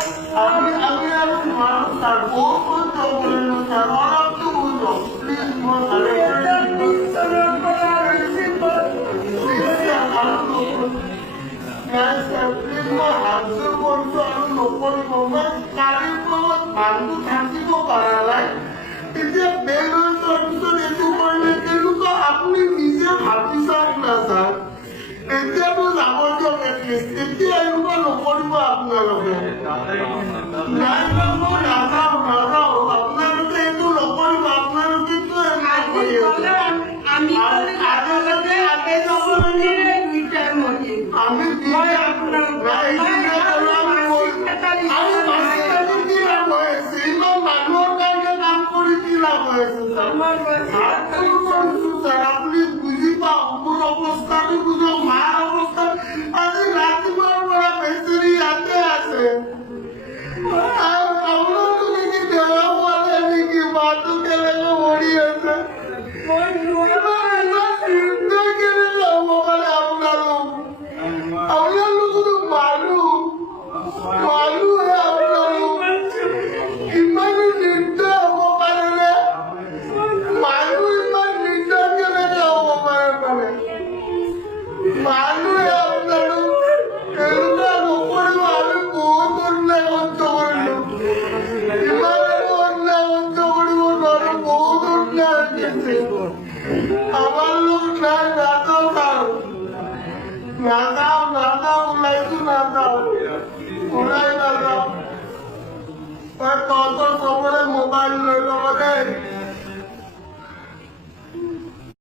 আমি আৰু মানুহ তাৰ বহুত জবৰিলো তাৰ অলপটো বুজক প্লিজ মই ভালে মই হাতযোৰ কৰিছো আৰু নকৰিব মই কালিৰ লগত মানুহটো থাকিব পৰা নাই এতিয়া বেল হৈ যোৱাৰ পিছত এইটো কৰিলে কেনেকুৱা আপুনি নিজে ভাবি চাওক না ছাৰ এতিয়াতো যাব দিয়ক এটলিষ্ট এতিয়া এনেকুৱা নকৰিব আপোনালোকে নাই